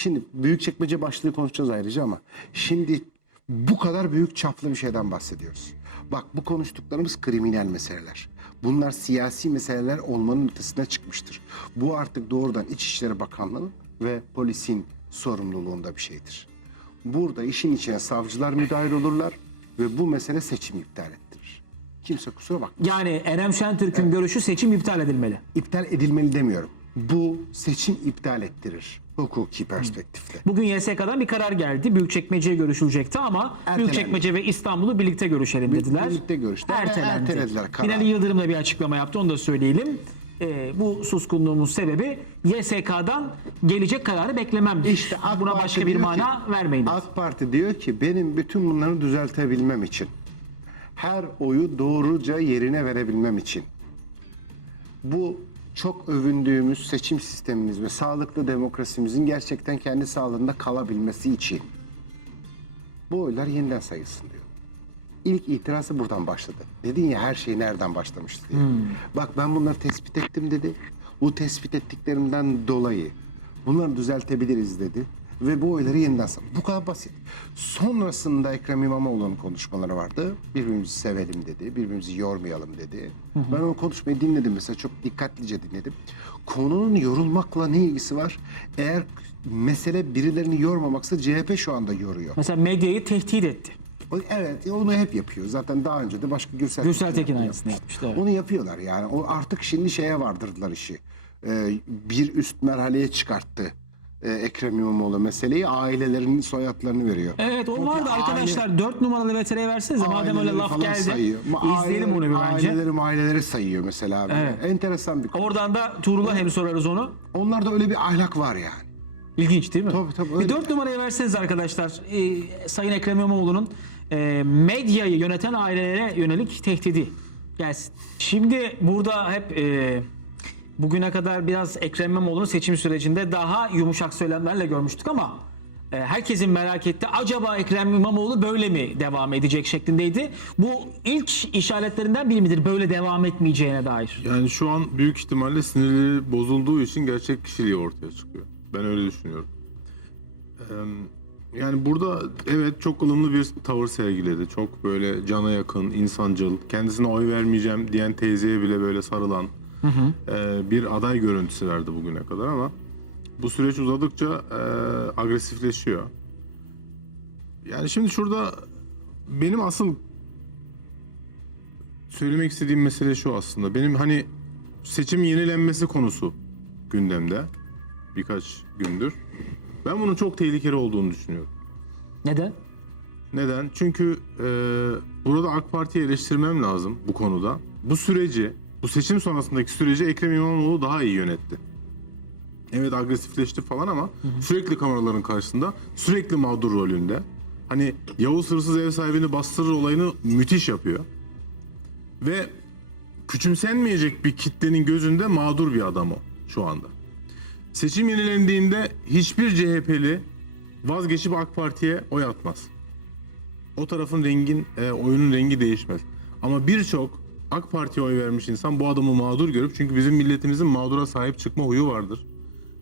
Şimdi büyükçekmece başlığı konuşacağız ayrıca ama şimdi bu kadar büyük çaplı bir şeyden bahsediyoruz. Bak bu konuştuklarımız kriminal meseleler. Bunlar siyasi meseleler olmanın ötesine çıkmıştır. Bu artık doğrudan İçişleri Bakanlığı ve polisin sorumluluğunda bir şeydir. Burada işin içine savcılar müdahil olurlar ve bu mesele seçim iptal ettirir. Kimse kusura bakmasın. Yani Erem Şentürk'ün görüşü seçim iptal edilmeli. İptal edilmeli demiyorum. Bu seçim iptal ettirir hukuki perspektifle. Bugün YSK'dan bir karar geldi. Büyükçekmece'ye görüşülecekti ama Ertelendi. Büyükçekmece ve İstanbul'u birlikte görüşelim dediler. birlikte görüştüler Ertelendi. ertelediler kararı. Binali Yıldırım da bir açıklama yaptı. Onu da söyleyelim. Ee, bu suskunluğumuz sebebi YSK'dan gelecek kararı beklememdir. İşte AK Buna Parti başka bir diyor ki- mana vermeyin. AK Parti diyor ki benim bütün bunları düzeltebilmem için her oyu doğruca yerine verebilmem için bu çok övündüğümüz seçim sistemimiz ve sağlıklı demokrasimizin gerçekten kendi sağlığında kalabilmesi için bu oylar yeniden sayılsın diyor. İlk itirazı buradan başladı. Dedin ya her şey nereden başlamıştı diye. Bak ben bunları tespit ettim dedi. Bu tespit ettiklerimden dolayı bunları düzeltebiliriz dedi. Ve bu oyları yeniden say. Bu kadar basit. Sonrasında Ekrem İmamoğlu'nun konuşmaları vardı. Birbirimizi sevelim dedi. Birbirimizi yormayalım dedi. Ben o konuşmayı dinledim mesela. Çok dikkatlice dinledim. Konunun yorulmakla ne ilgisi var? Eğer mesele birilerini yormamaksa CHP şu anda yoruyor. Mesela medyayı tehdit etti. Evet onu hep yapıyor. Zaten daha önce de başka Gürsel, Gürsel Tekin aynısını yapmıştı, evet. Onu yapıyorlar yani. O artık şimdi şeye vardırdılar işi. Ee, bir üst merhaleye çıkarttı. Ee, Ekrem İmamoğlu meseleyi ailelerin soyadlarını veriyor. Evet o Çünkü vardı aile- arkadaşlar. 4 numaralı VTR'ye versenize. Madem öyle aileleri laf falan geldi. sayıyor. Ma- İzleyelim bunu bir bence. Aileleri aileleri sayıyor mesela. böyle. Evet. Enteresan bir konu. Oradan da Tuğrul'a hem sorarız onu. Onlarda öyle bir ahlak var yani. İlginç değil mi? Tabii, tabii, Bir öyle. 4 numaraya verseniz arkadaşlar. Ee, Sayın Ekrem İmamoğlu'nun e, medyayı yöneten ailelere yönelik tehdidi gelsin. Şimdi burada hep e, bugüne kadar biraz Ekrem İmamoğlu'nu seçim sürecinde daha yumuşak söylemlerle görmüştük ama e, herkesin merak ettiği acaba Ekrem İmamoğlu böyle mi devam edecek şeklindeydi. Bu ilk işaretlerinden biri midir böyle devam etmeyeceğine dair? Yani şu an büyük ihtimalle sinirleri bozulduğu için gerçek kişiliği ortaya çıkıyor. Ben öyle düşünüyorum. Yani burada evet çok ılımlı bir tavır sergiledi. Çok böyle cana yakın, insancıl, kendisine oy vermeyeceğim diyen teyzeye bile böyle sarılan e, bir aday görüntüsü verdi bugüne kadar ama bu süreç uzadıkça e, agresifleşiyor. Yani şimdi şurada benim asıl söylemek istediğim mesele şu aslında. Benim hani seçim yenilenmesi konusu gündemde birkaç gündür. Ben bunun çok tehlikeli olduğunu düşünüyorum. Neden? Neden? Çünkü e, burada AK Parti'yi eleştirmem lazım bu konuda. Bu süreci, bu seçim sonrasındaki süreci Ekrem İmamoğlu daha iyi yönetti. Evet agresifleşti falan ama sürekli kameraların karşısında, sürekli mağdur rolünde. Hani Yavuz hırsız ev sahibini bastırır olayını müthiş yapıyor. Ve küçümsenmeyecek bir kitlenin gözünde mağdur bir adam o şu anda. Seçim yenilendiğinde hiçbir CHP'li vazgeçip AK Parti'ye oy atmaz. O tarafın rengin, e, oyunun rengi değişmez. Ama birçok AK Parti'ye oy vermiş insan bu adamı mağdur görüp çünkü bizim milletimizin mağdura sahip çıkma huyu vardır.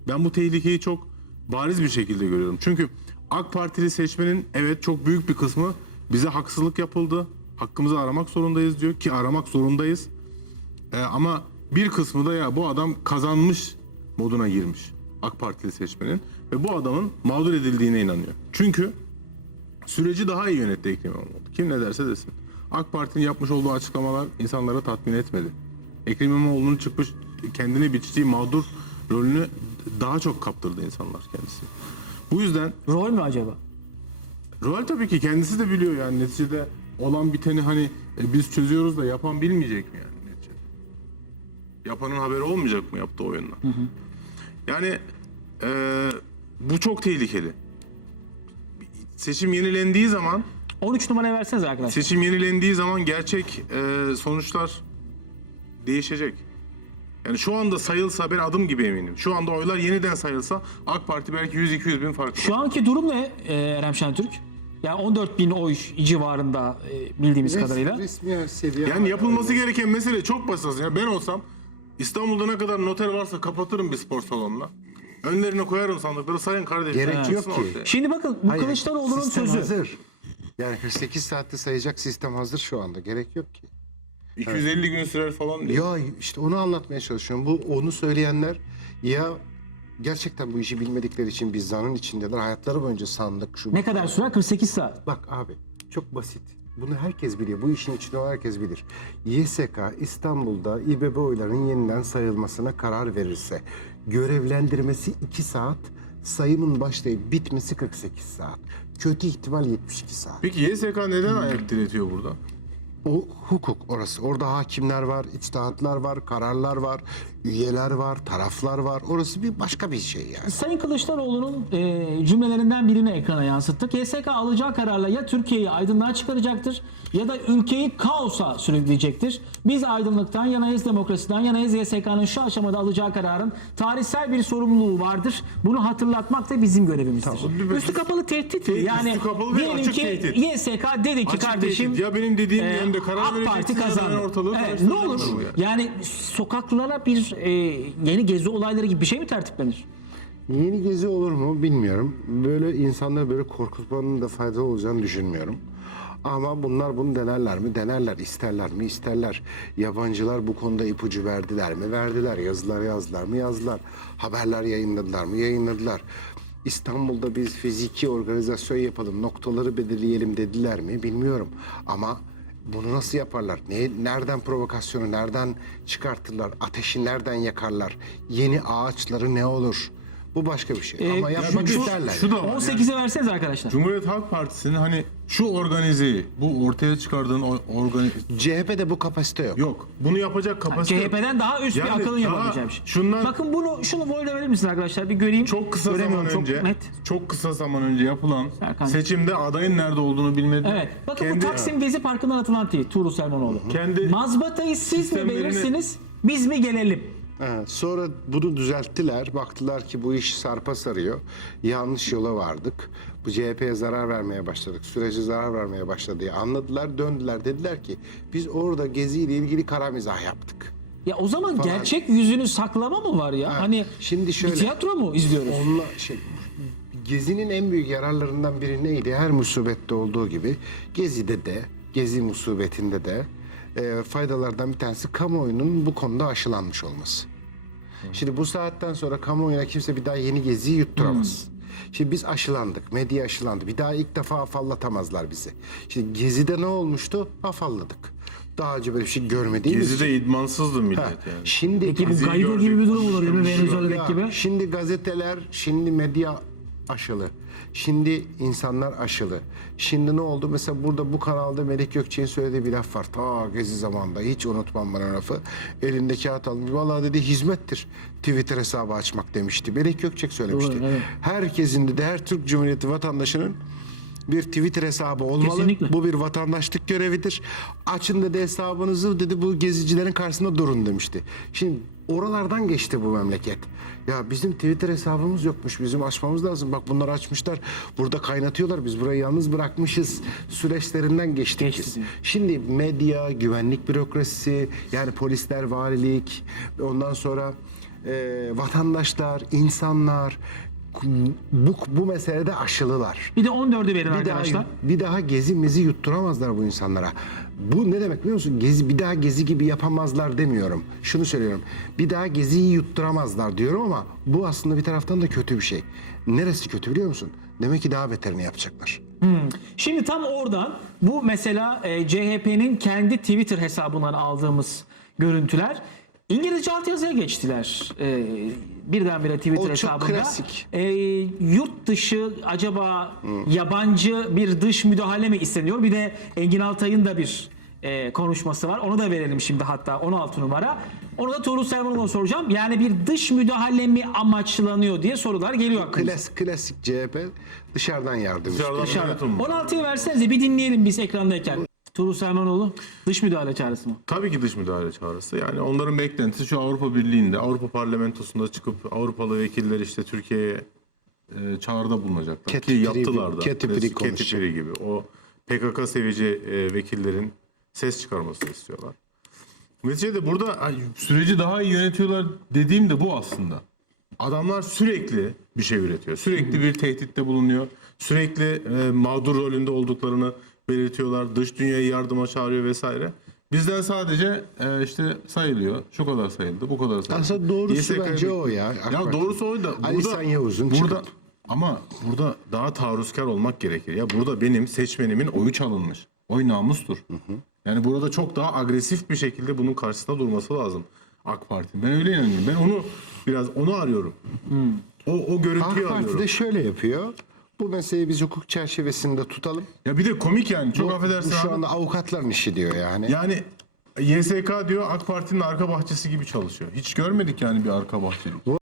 Ben bu tehlikeyi çok bariz bir şekilde görüyorum. Çünkü AK Partili seçmenin evet çok büyük bir kısmı bize haksızlık yapıldı. Hakkımızı aramak zorundayız diyor ki aramak zorundayız. Ee, ama bir kısmı da ya bu adam kazanmış moduna girmiş AK Partili seçmenin ve bu adamın mağdur edildiğine inanıyor. Çünkü süreci daha iyi yönetti Ekrem İmamoğlu. Kim ne derse desin. AK Parti'nin yapmış olduğu açıklamalar insanları tatmin etmedi. Ekrem İmamoğlu'nun çıkmış kendini biçtiği mağdur rolünü daha çok kaptırdı insanlar kendisi. Bu yüzden Rol mü acaba? rol tabii ki kendisi de biliyor yani neticede olan biteni hani e, biz çözüyoruz da yapan bilmeyecek mi yani neticede? Yapanın haberi olmayacak mı yaptığı oyundan? Yani e, bu çok tehlikeli. Seçim yenilendiği zaman 13 numaraya verseniz arkadaşlar. Seçim yenilendiği zaman gerçek e, sonuçlar değişecek. Yani şu anda sayılsa ben adım gibi eminim. Şu anda oylar yeniden sayılsa AK Parti belki 100-200 bin farklı. Şu anki durum ne e, Erem Şentürk? Yani 14 bin oy civarında e, bildiğimiz kadarıyla. Resmi seviye. Yani yapılması gereken mesele çok basit. Ya ben olsam İstanbul'da ne kadar noter varsa kapatırım bir spor salonuna. Önlerine koyarım sandıkları sayın kardeşim. Gerek yok ki. ortaya. Şimdi bakın bu Hayır, Kılıçdaroğlu'nun sözü. hazır. Yani 48 saatte sayacak sistem hazır şu anda. Gerek yok ki. 250 gün sürer falan diye. Ya işte onu anlatmaya çalışıyorum. Bu onu söyleyenler ya gerçekten bu işi bilmedikleri için biz zanın içindeler. Hayatları boyunca sandık şu. Ne kadar sürer? 48 saat. Bak abi çok basit. Bunu herkes biliyor. Bu işin içinde olan herkes bilir. YSK İstanbul'da İBB oylarının yeniden sayılmasına karar verirse görevlendirmesi 2 saat, sayımın başlayıp bitmesi 48 saat. Kötü ihtimal 72 saat. Peki YSK neden ayak diretiyor burada? O hukuk orası. Orada hakimler var, içtihatlar var, kararlar var, üyeler var, taraflar var. Orası bir başka bir şey yani. Sayın Kılıçdaroğlu'nun e, cümlelerinden birini ekrana yansıttık. YSK alacağı kararla ya Türkiye'yi aydınlığa çıkaracaktır ya da ülkeyi kaosa sürükleyecektir. Biz aydınlıktan yanayız, demokrasiden yanayız. YSK'nın şu aşamada alacağı kararın tarihsel bir sorumluluğu vardır. Bunu hatırlatmak da bizim görevimizdir. bir- Üstü kapalı tehdit. Tehdit, yani üstü kapalı değil, diyelim açık ki tehdit. YSK dedi ki Açık kardeşim tehdit. Ya benim dediğim e, yönde karar AK Parti kazandı. ben ortalığı Evet, ne olur? yani. Yani sokaklara bir e, yeni gezi olayları gibi bir şey mi tertiplenir? Yeni gezi olur mu bilmiyorum. Böyle insanları böyle korkutmanın da faydalı olacağını düşünmüyorum. Ama bunlar bunu denerler mi? Denerler. İsterler mi? İsterler. Yabancılar bu konuda ipucu verdiler mi? Verdiler. Yazılar yazdılar mı? Yazdılar. Haberler yayınladılar mı? Yayınladılar. İstanbul'da biz fiziki organizasyon yapalım, noktaları belirleyelim dediler mi? Bilmiyorum. Ama bunu nasıl yaparlar? Ne, nereden provokasyonu, nereden çıkartırlar? Ateşi nereden yakarlar? Yeni ağaçları ne olur? Bu başka bir şey. Ama yapmak şu- isterler. şu da var. 18'e verseniz arkadaşlar. Cumhuriyet Halk Partisi'nin hani şu organizeyi, bu ortaya çıkardığın organize... CHP'de bu kapasite yok. Yok. Bunu yapacak kapasite yok. CHP'den daha üst bir Yani akılın daha yapabileceği bir şey. şundan- Bakın bunu şunu boyla verir misiniz arkadaşlar? Bir göreyim. Çok kısa Göremiyorum, zaman önce, Çok net. çok kısa zaman önce yapılan Serkan. seçimde adayın nerede olduğunu bilmedi. Evet. Bakın Kendi- bu Taksim Gezi Parkı'ndan atılan tweet. Tuğrul Selmanoğlu. Kendi Mazbatayı siz mi sistemlerini- verirsiniz? Biz mi gelelim? Evet, sonra bunu düzelttiler. Baktılar ki bu iş sarpa sarıyor. Yanlış yola vardık. Bu CHP'ye zarar vermeye başladık. Sürece zarar vermeye başladı diye anladılar. Döndüler. Dediler ki biz orada geziyle ilgili kara mizah yaptık. Ya o zaman gerçek yüzünü saklama mı var ya? Ha, Hani şimdi şöyle- bir tiyatro mu izliyoruz? Onunla şey Gezi'nin en büyük yararlarından biri neydi? Her musibette olduğu gibi Gezi'de de, Gezi musibetinde de e, faydalardan bir tanesi kamuoyunun bu konuda aşılanmış olması. Şimdi bu saatten sonra kamuoyuna kimse bir daha yeni Gezi'yi yutturamaz. Şimdi biz aşılandık, medya aşılandı. Bir daha ilk defa afallatamazlar bizi. Şimdi Gezi'de ne olmuştu? Afalladık. Daha önce böyle bir şey görmediğimiz için. Gezi'de idmansızdı millet Ha, yani. Şimdi Peki bu Gaydo gibi bir durum olur değil mi? İşte bir Venezuela Ya, gibi. Şimdi gazeteler, şimdi medya aşılı. Şimdi insanlar aşılı. Şimdi ne oldu? Mesela burada bu kanalda Melek Gökçe'nin söylediği bir laf var. Ta gezi zamanında hiç unutmam ben o lafı. Elinde kağıt almış. Vallahi dedi hizmettir. Twitter hesabı açmak demişti. Melek Gökçek söylemişti. Doğru, evet. Herkesin de her Türk Cumhuriyeti vatandaşının bir Twitter hesabı olmalı. Kesinlikle. Bu bir vatandaşlık görevidir. Açın dedi hesabınızı dedi bu gezicilerin karşısında durun demişti. Şimdi oralardan geçti bu memleket. Ya bizim Twitter hesabımız yokmuş. Bizim açmamız lazım. Bak bunları açmışlar. Burada kaynatıyorlar. Biz burayı yalnız bırakmışız. Süreçlerinden geçtik Geçti biz. Şimdi medya, güvenlik bürokrasisi, yani polisler, valilik, ondan sonra e, vatandaşlar, insanlar bu, bu meselede aşılılar. Bir de 14'ü verin Bir arkadaşlar. daha, bir daha gezi mezi yutturamazlar bu insanlara. Bu ne demek biliyor musun? Gezi, bir daha gezi gibi yapamazlar demiyorum. Şunu söylüyorum. Bir daha geziyi yutturamazlar diyorum ama bu aslında bir taraftan da kötü bir şey. Neresi kötü biliyor musun? Demek ki daha beterini yapacaklar. Şimdi tam oradan bu mesela e, CHP'nin kendi Twitter hesabından aldığımız görüntüler İngilizce altyazıya geçtiler. E, birdenbire Twitter O çok hesabında. klasik. E, yurt dışı acaba yabancı bir dış müdahale mi isteniyor? Bir de Engin Altay'ın da bir e, konuşması var. Onu da verelim şimdi hatta 16 numara. Onu da Tuğrul Selman'a soracağım. Yani bir dış müdahale mi amaçlanıyor diye sorular geliyor aklımıza. Klas, klasik CHP dışarıdan yardım Dışarıdan istiyor. bu. 16'yı versenize bir dinleyelim biz ekrandayken. Tuğrul Selmanoğlu dış müdahale çağrısı mı? Tabii ki dış müdahale çağrısı. Yani onların beklentisi şu Avrupa Birliği'nde, Avrupa Parlamentosunda çıkıp Avrupalı vekiller işte Türkiye'ye e, çağrıda bulunacaklar. Cat Ki yaptılar da. Cat Piri Cat konuşacak. Piri gibi. O PKK sevici e, vekillerin ses çıkarmasını istiyorlar. Neticede burada ay, süreci daha iyi yönetiyorlar dediğim de bu aslında. adamlar sürekli bir şey üretiyor. Sürekli bir tehditte bulunuyor. Sürekli e, mağdur rolünde olduklarını belirtiyorlar. Dış dünyayı yardıma çağırıyor vesaire. Bizden sadece e, işte sayılıyor. Şu kadar sayıldı, bu kadar sayıldı. Aslında doğrusu YSK bence o ya, AK Ya Parti. doğrusu o da. Ali burada, İhsan Yavuz'un burada, ama burada daha taarruzkar olmak gerekir. Ya burada benim seçmenimin oyu çalınmış. Oy namustur. Yani burada çok daha agresif bir şekilde bunun karşısında durması lazım AK Parti. Ben öyle inanıyorum. Ben onu biraz onu arıyorum. O o görüntüyü AK Parti arıyorum. de şöyle yapıyor. Bu meseleyi biz hukuk çerçevesinde tutalım. Ya bir de komik yani. Çok Bu, affedersin bu şu abi. anda avukatların işi diyor yani. Yani YSK diyor AK Parti'nin arka bahçesi gibi çalışıyor. Hiç görmedik yani bir arka bahçelik.